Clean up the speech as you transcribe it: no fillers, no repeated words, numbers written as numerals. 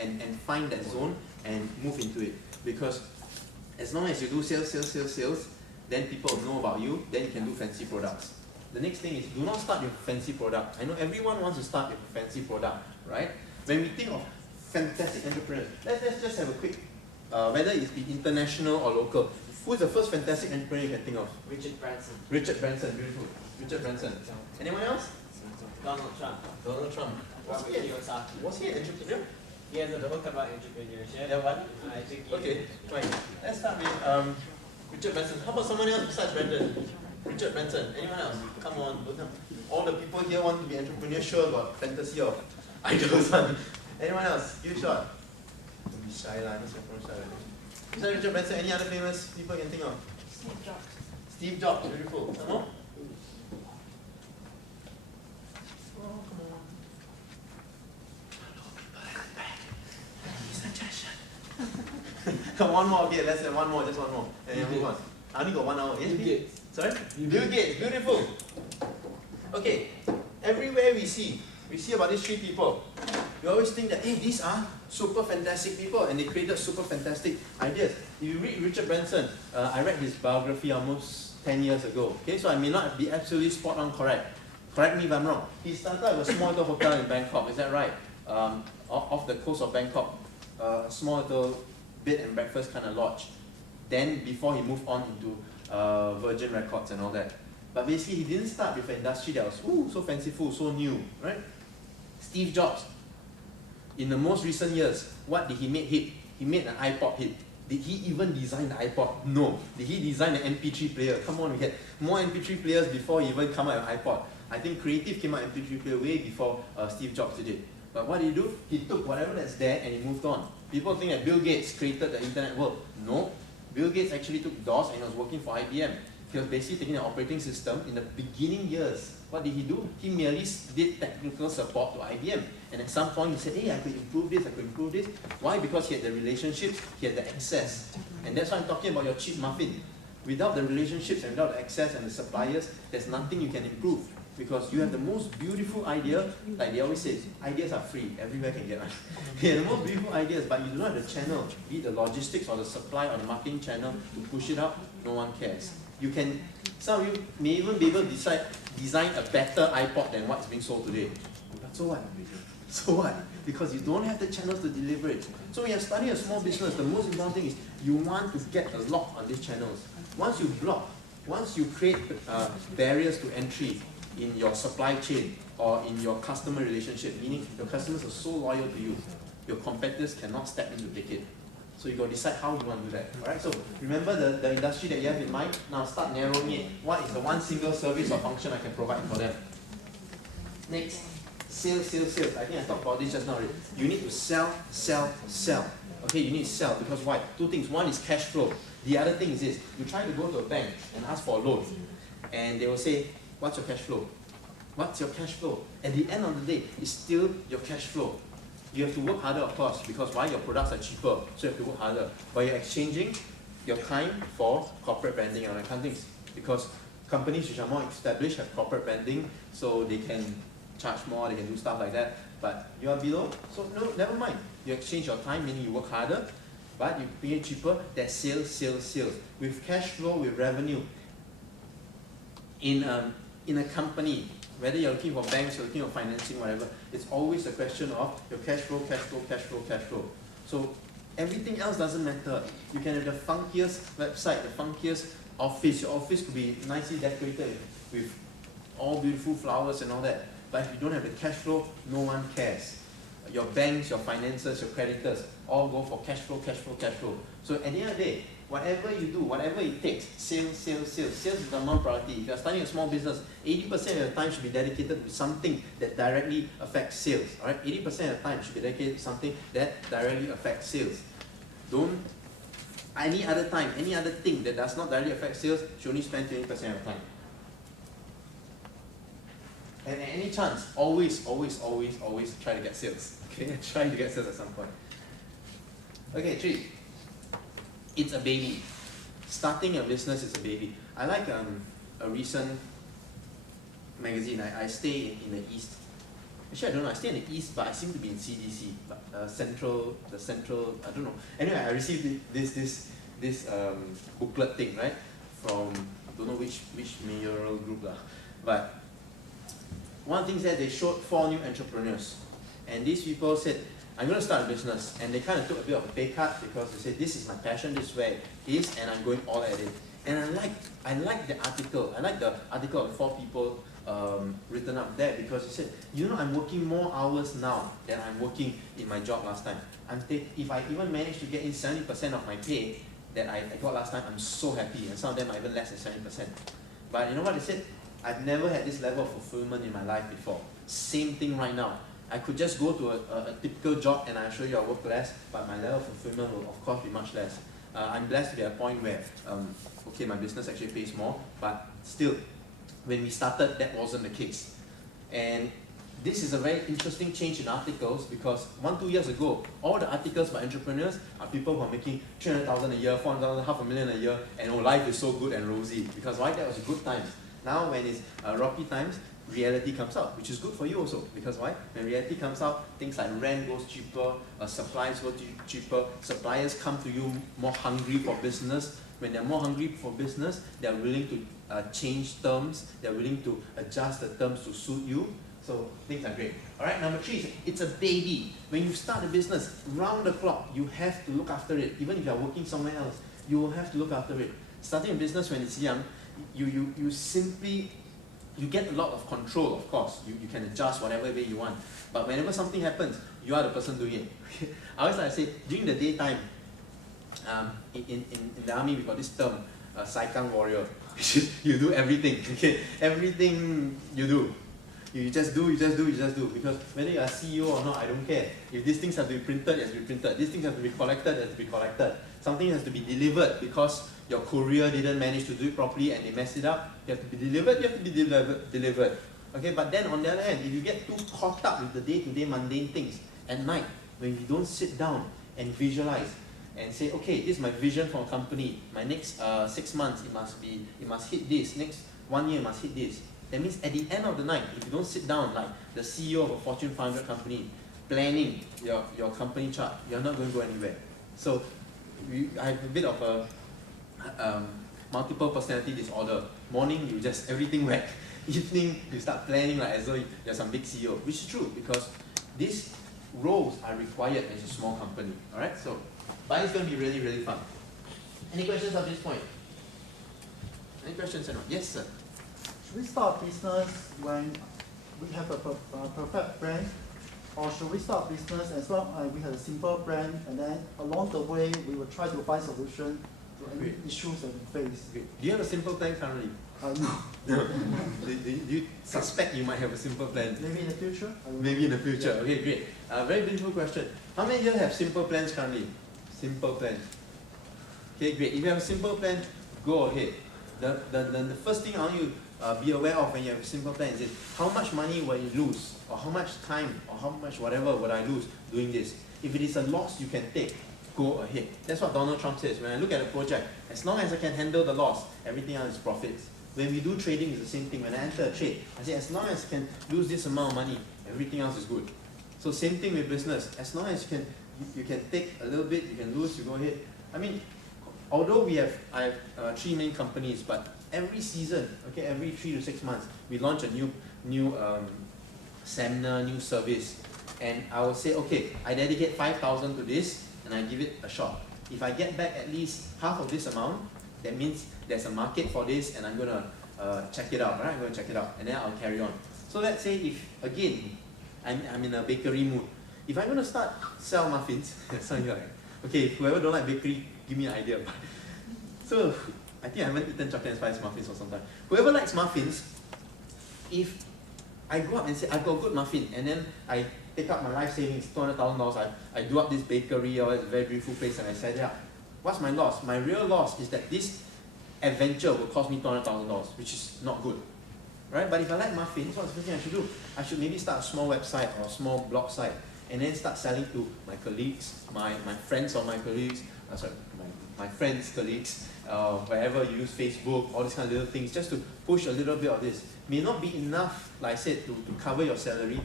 and find that zone and move into it. Because as long as you do sales, then people know about you, then you can do fancy products. The next thing is, do not start with fancy product. I know everyone wants to start with a fancy product, right? When we think of fantastic entrepreneurs, let's just have a quick, whether it's be international or local. Who's the first fantastic entrepreneur you can think of? Richard Branson. Richard Branson, beautiful. Richard Branson. Anyone else? Donald Trump. Donald Trump. Robert Kiyosaki. Was he an entrepreneur? He has a book about entrepreneurship. Yeah, what? I think he Okay, fine. Let's start with Richard Branson. How about someone else besides Brandon? Richard Branson. Anyone else? Come on, don't tell me. All the people here want to be entrepreneurs, sure about fantasy of idols. Anyone else? Give a shot. Don't be shy, lah. Not so shy. Besides Richard Branson, any other famous people you can think of? Steve Jobs. Steve Jobs, beautiful. Some more? Oh, come on. Come one more, okay, let's have one more, just one more. And then move on. I only got 1 hour. Yes, Bill Gates. Sorry? Bill Gates, beautiful. Okay, everywhere we see about these 3 people. We always think that, hey, these are super fantastic people and they created super fantastic ideas. If you read Richard Branson, I read his biography almost 10 years ago. Okay, so I may not be absolutely spot on correct. Correct me if I'm wrong. He started with a small little hotel in Bangkok, is that right? Off the coast of Bangkok. Small little bed and breakfast kind of lodge. Then before he moved on into Virgin Records and all that. But basically he didn't start with an industry that was so fanciful, so new, right? Steve Jobs, in the most recent years, what did he make hit? He made an iPod hit. Did he even design the iPod? No. Did he design an MP3 player? Come on, we had more MP3 players before he even came out with iPod. I think Creative came out with MP3 player way before Steve Jobs did it. But what did he do? He took whatever that's there and he moved on. People think that Bill Gates created the internet world. No. Bill Gates actually took DOS and he was working for IBM. He was basically taking an operating system in the beginning years. What did he do? He merely did technical support to IBM. And at some point he said, hey, I could improve this, I could improve this. Why? Because he had the relationships, he had the access. And that's why I'm talking about your cheap muffin. Without the relationships and without the access and the suppliers, there's nothing you can improve. Because you have the most beautiful idea, like they always say, ideas are free, everywhere can get one. You have the most beautiful ideas, but you do not have the channel, be it the logistics or the supply or the marketing channel to push it out, no one cares. You can, some of you may even be able to design a better iPod than what's being sold today. But so what? So what? Because you don't have the channels to deliver it. So when you're starting a small business, the most important thing is you want to get a lock on these channels. Once you block, once you create barriers to entry in your supply chain or in your customer relationship, meaning your customers are so loyal to you, your competitors cannot step in to take it. So you got to decide how you want to do that. Alright, so remember the industry that you have in mind. Now start narrowing it. What is the one single service or function I can provide for them? Next, sales. I think I talked about this just now. You need to sell. Okay, you need to sell because why? 2 things. One is cash flow. The other thing is this. You try to go to a bank and ask for a loan. And they will say, what's your cash flow? What's your cash flow? At the end of the day, it's still your cash flow. You have to work harder, of course, because why? Your products are cheaper, so you have to work harder. But you're exchanging your time for corporate branding and that kind of things. Because companies which are more established have corporate branding, so they can charge more, they can do stuff like that. But you are below, so no, never mind. You exchange your time, meaning you work harder, but you pay it cheaper. That's sales. With cash flow, with revenue. In a company, whether you're looking for banks, you're looking for financing, whatever, it's always a question of your cash flow. So everything else doesn't matter. You can have the funkiest website, the funkiest office. Your office could be nicely decorated with all beautiful flowers and all that. But if you don't have the cash flow, no one cares. Your banks, your finances, your creditors, all go for cash flow. So at the end of the day, whatever you do, whatever it takes, sales. Sales is the number one priority. If you're starting a small business, 80% of your time should be dedicated to something that directly affects sales. Alright? 80% of the time should be dedicated to something that directly affects sales. Don't, any other time, any other thing that does not directly affect sales, should only spend 20% of your time. And at any chance, always try to get sales. Okay? Try to get sales at some point. Okay, 3. It's a baby. Starting a business is a baby. I like a recent magazine. I stay in the East. Actually, I don't know. I stay in the east, but I seem to be in CDC, but the central. I don't know. Anyway, I received this booklet thing, right, from don't know which mayoral group lah. But one thing is that they showed 4 new entrepreneurs, and these people said, I'm going to start a business, and they kind of took a bit of a pay cut because they said, this is my passion, this is where it is, and I'm going all at it. And I like the article. I like the article of 4 people written up there, because he said, you know, I'm working more hours now than I'm working in my job last time. If I even manage to get in 70% of my pay that I got last time, I'm so happy, and some of them are even less than 70%. But you know what they said? I've never had this level of fulfillment in my life before. Same thing right now. I could just go to a typical job and I show you I work less, but my level of fulfillment will of course be much less. I'm blessed to be at a point where, okay, my business actually pays more, but still, when we started, that wasn't the case. And this is a very interesting change in articles, because 1-2 years ago, all the articles by entrepreneurs are people who are making 300,000 a year, 400,000, $500,000 a year, and oh, life is so good and rosy. Because why? That was good times. Now when it's rocky times, reality comes out, which is good for you also. Because why? When reality comes out, things like rent goes cheaper, supplies go cheaper, suppliers come to you more hungry for business. When they're more hungry for business, they're willing to change terms, they're willing to adjust the terms to suit you. So things are great. Alright, number 3 is it's a baby. When you start a business, round the clock, you have to look after it. Even if you're working somewhere else, you will have to look after it. Starting a business when it's young, you simply, you get a lot of control, of course. You can adjust whatever way you want. But whenever something happens, you are the person doing it. I always like to say, during the daytime, in the army, we got this term, Saikang warrior. You do everything, okay? Everything you do. You just do. Because whether you are CEO or not, I don't care. If these things have to be printed, it has to be printed. These things have to be collected, it has to be collected. Something has to be delivered because your courier didn't manage to do it properly and they messed it up. You have to be delivered, delivered. Okay, but then on the other hand, if you get too caught up with the day-to-day mundane things, at night, when you don't sit down and visualize and say, okay, this is my vision for a company. My next 6 months, it must hit this. Next 1 year, it must hit this. That means at the end of the night, if you don't sit down like the CEO of a Fortune 500 company, planning your company chart, you're not going to go anywhere. So I have a bit of a multiple personality disorder. Morning, you just everything whack. Evening, you start planning like as though you're some big CEO, which is true because these roles are required as a small company. Alright, so but it's going to be really, really fun. Any questions at this point? Any questions or not? Yes, sir. Should we start business when we have a perfect brand, or should we start business as well? We have a simple brand, and then along the way we will try to find solution to any issues that we face. Do you have a simple plan currently? No. do you suspect you might have a simple plan? Maybe in the future. Maybe in the future. Yeah. Okay, great. Very beautiful question. How many of you have simple plans currently? Simple plan. Okay, great. If you have a simple plan, go ahead. The first thing I want you be aware of when you have a simple plan is how much money will you lose, or how much time, or how much whatever would I lose doing this. If it is a loss you can take, go ahead. That's what Donald Trump says. When I look at a project, as long as I can handle the loss, everything else is profits. When we do trading, it's the same thing. When I enter a trade, I say as long as I can lose this amount of money, everything else is good. So same thing with business. As long as you can take a little bit, you can lose, you go ahead. I mean, although I have 3 main companies, but every season, okay, every 3 to 6 months, we launch a new seminar, new service, and I will say, okay, I dedicate 5,000 to this, and I give it a shot. If I get back at least half of this amount, that means there's a market for this, and I'm gonna check it out. Right? I'm gonna check it out, and then I'll carry on. So let's say if again I'm in a bakery mood, if I'm gonna start sell muffins, sound like okay, whoever don't like bakery, give me an idea. So I think I haven't eaten chocolate and spice muffins for some time. Whoever likes muffins, if I go up and say I've got a good muffin, and then I take up my life savings, $200,000, I do up this bakery or it's a very beautiful place and I set it up. What's my loss? My real loss is that this adventure will cost me $200,000, which is not good. Right? But if I like muffins, what's the first thing I should do? I should maybe start a small website or a small blog site and then start selling to my colleagues, my friends or my colleagues, my friends' colleagues, wherever you use Facebook, all these kind of little things, just to push a little bit of this. May not be enough, like I said, to cover your salary,